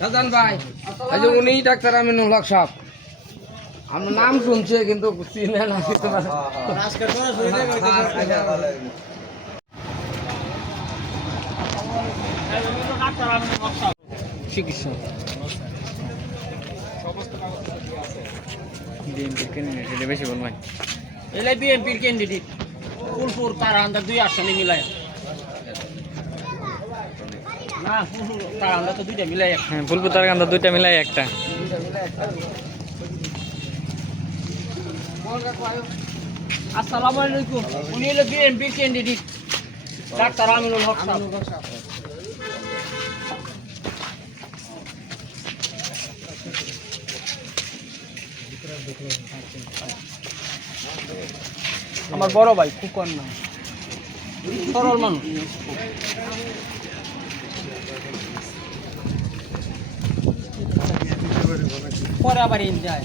শাহজাহান ভাই, এই যে উনি ডাক্তার আমিনুল হক সাহেব, আমার নাম শুনছে কিন্তু চিনে না। চিকিৎসা বিএনপির ক্যান্ডিডেট বেশি বলবেন, এলাই বিএনপির ক্যান্ডিডেট ফুলপুর তার আন্দার 2 আসনে মিলায় না, ফুলপুর তার আন্দার তো 2টা মিলাই, হ্যাঁ ফুলপুর তার আন্দার 2টা মিলাই একটা। আসসালামু আলাইকুম, উনি হলো বিএনপির ক্যান্ডিডেট ডাক্তার আমিনুল হক সাহেব। আমার বড় ভাই ফুকন না, সরল মানুষ। পরে আবার যায়